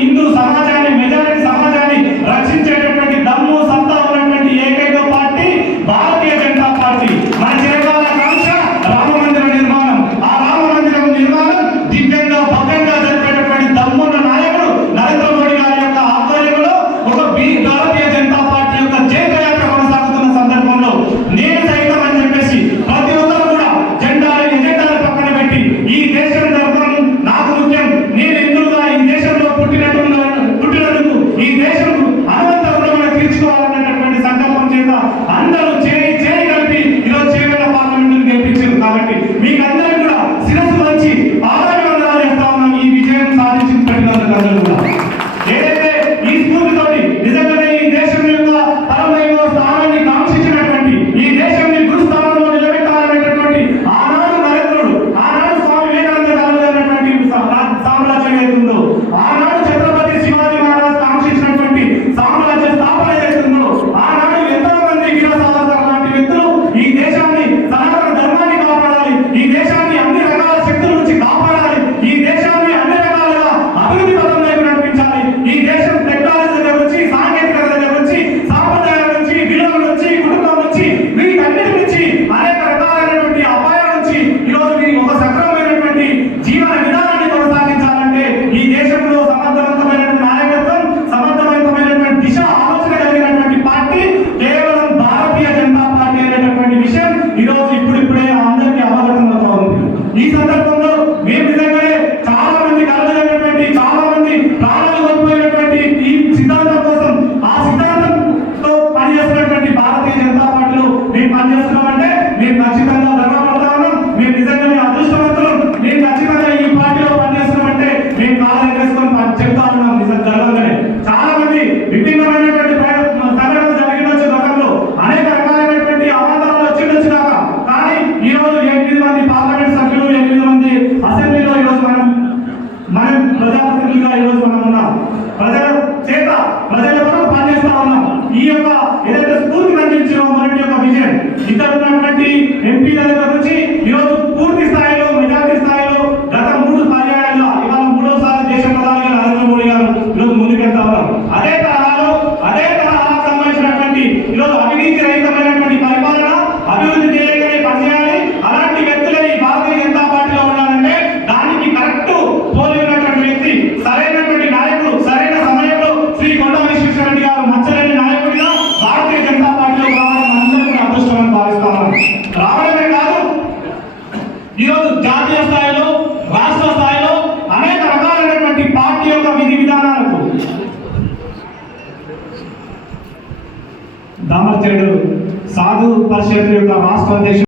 హిందూ సమాజాన్ని, మెజారిటీ సమాజాన్ని రక్షించేటటువంటి దమ్ము సత్తా ఉన్నటువంటి ఏకైక పార్టీ భారతీయ జనతా పార్టీ. మన చిరకాల కాంక్ష రామ మందిర నిర్మాణం. ఆ రామ మందిరం నిర్మాణం దివ్యంగా భవ్యంగా జరిపేటటువంటి దమ్మున్న నాయకుడు నరేంద్ర మోడీ గారి యొక్క ఆధ్వర్యంలో ఒక భారతీయ జనతా పార్టీ యొక్క జయయాత్ర కొనసాగుతున్న సందర్భంలో నేను సైతం అని చెప్పేసి ప్రతి ఒక్కరు కూడా ఎజెండాలు పక్కన పెట్టి ఈ దేశం ధర్మం నాకు ముఖ్యం, నేను ఎందుకుగా ఈ దేశంలో పుట్టినందుకు ఈ దేశం అనువంత రుణములను తీర్చుకోవాలన్నటువంటి సంకల్పం చేత అందరూ చేయి కలిపి ఈరోజు చేవేళ్ల పార్లమెంట్ గెలిపించారు. కాబట్టి మీకు అందరూ కూడా శిరస్సు వచ్చి పాదాభివందనాలు చేస్తా ఉన్నాం. ఈ విజయం సాధించి పెట్టినందుకు అందరూ కూడా ఏదైతే ఈ స్ఫూర్తితోటి నిజంగానే ఈ దేశం యొక్క తరంలో స్థానాన్ని కాంక్షించినటువంటి, ఈ దేశాన్ని గురుస్థానంలో నిలబెట్టాలనేటటువంటి ఆనాడు నరేంద్రుడు, ఆనాడు స్వామి వివేకానంద కలగనటువంటి సామ్రాజ్యం ఏతుందో, ఆనాడు ఛత్రపతి శివాజీ మహారాజ్ కాంక్షించినటువంటి సామ్రాజ్య స్థాపన ఏతుందో, ఆనాడు ఎంతో మంది వీర సావర్కర్ లాంటి వ్యక్తులు ఈ దేశాన్ని, సనాతన ధర్మాన్ని కాపాడాలి, ఈ దేశాన్ని అన్ని రకాల శక్తుల నుంచి కాపాడాలి, ఈ దేశాన్ని అన్ని రకాలుగా అభివృద్ధి పథం వైపు నడిపించాలి, ఈ దేశం టెక్నాలజీ దగ్గర నుంచి, సాంకేతికత దగ్గర నుంచి, సాంప్రదాయాల నుంచి, విలువల నుంచి, కుటుంబం నుంచి, వీటన్నిటి నుంచి అనేక రకాలైనటువంటి అపాయాల నుంచి ఈరోజు ఒక సక్రమమైనటువంటి జీవన విధానాన్ని కొనసాగించాలంటే ఈ దేశంలో సమర్థవంతమైనటువంటి నాయకత్వం, సమర్థవంతమైనటువంటి దిశ ఆలోచన కలిగినటువంటి పార్టీ కేవలం భారతీయ జనతా పార్టీ అనేటటువంటి విషయం ఈరోజు ఇప్పుడిప్పుడే అందరికీ అవగతమవుతా ఉంది. ఈ సందర్భంలో మేము నిజంగానే చాలా మంది కలగలిగినటువంటి, చాలా మంది ప్రాణాలు కోల్పోయినటువంటి ఈ సిద్ధాంతం కోసం, ఆ సిద్ధాంతంతో పనిచేస్తున్నటువంటి భారతీయ జనతా పార్టీలో మేము పనిచేస్తున్నామంటే మేము ఖచ్చితంగా గర్వపడతా ఉన్నాం. మేము నిజంగానే అదృష్టవంతులు. మేము ఖచ్చితంగా ఈ పార్టీలో పనిచేస్తున్నామంటే మేము కాలం వేసుకొని చెప్తా ఉన్నాం నిజం గర్వంగానే. చాలా మంది విభిన్నమైనటువంటి సంఘటనలు జరిగినచ్చు గతంలో, అనేక రకాలైనటువంటి అవాంతరాలు వచ్చిండొచ్చు దాకా. కానీ ఈ రోజు 8 మంది పార్లమెంట్ సభ్యులు, 8 మంది అసెంబ్లీలో ఈరోజు మనం ప్రజాప్రతినిధులుగా ఈరోజు మనం ఉన్నాం. ప్రజల చేత ప్రజల కొరకు పనిచేస్తా ఉన్నాం. ఈ యొక్క ఏదైతే స్ఫూర్తిని అందించినో మొదటి యొక్క విజయం ఇక్కడ ఉన్నటువంటి ఎంపీల దగ్గర నుంచి ఈరోజు పూర్తి స్థాయిలో, మెజార్టీ స్థాయిలో గత 3 పర్యాయాలుగా ఇవాళ 3వసారి దేశ ప్రధానిగా నరేంద్ర మోడీ గారు ఈరోజు ముందుకెళ్తా ఉన్నారు. అదే తరహాకు సంబంధించినటువంటి ఈరోజు అవినీతి రహితమైనటువంటి పరిపాలన, అభివృద్ధి చేయగానే పనిచేయాలి. అలాంటి వ్యక్తులే ఈ భారతీయ జనతా పార్టీలో ఉండాలంటే దానికి కరెక్ట్ పోలినటువంటి వ్యక్తి, సరైనటువంటి నాయకుడు, సరైన సమయంలో శ్రీ కొండా విశ్వేశ్వరరెడ్డి గారు మచ్చలేని నాయకుడిగా భారతీయ జనతా పార్టీలో రావడం అందరికీ అదృష్టమని భావిస్తాను. రావడమే కాదు, ఈరోజు జాతీయ స్థాయిలో, రాష్ట్ర స్థాయిలో అనేక రకాలైనటువంటి పార్టీ యొక్క విధి విధానాలకు దామర్చేడు సాధు పరిషత్ యొక్క రాష్ట్ర అధ్యక్షుడు